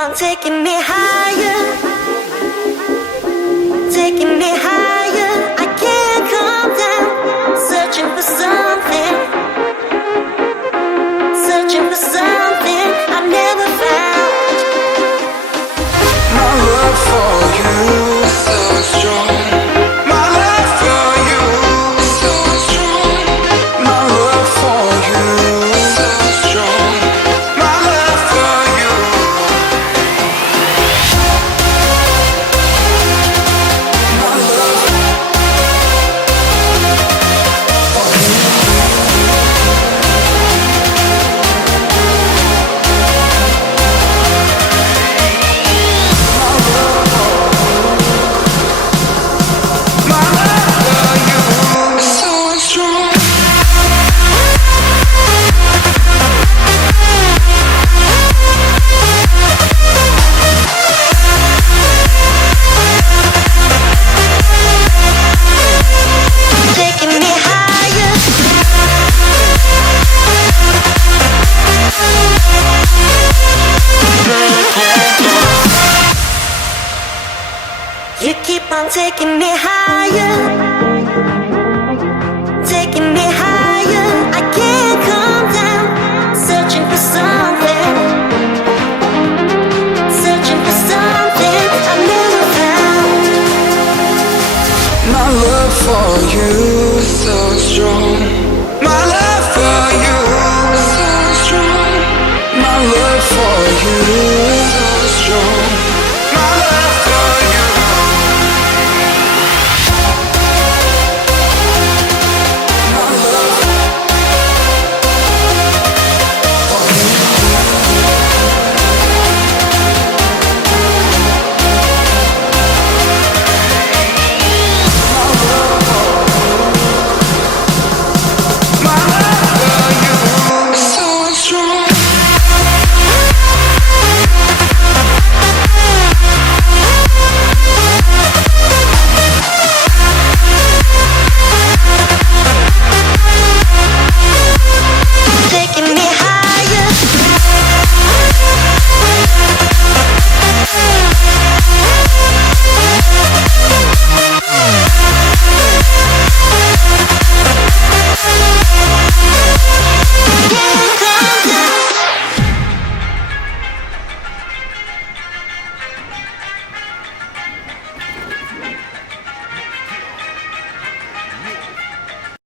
on taking me higher, taking me higher. I can't calm down, searching for something, searching for something I never found. My love for you is so strong. My love for you is so strong. My love for you is so strong. My love for you. My love for you. My love for you is so strong. Taking me higher, you keep on taking me higher, taking me higher. I can't calm down, searching for something, searching for something I never found. My love for you is so strong. My love for you is so strong. My love for you is so strong.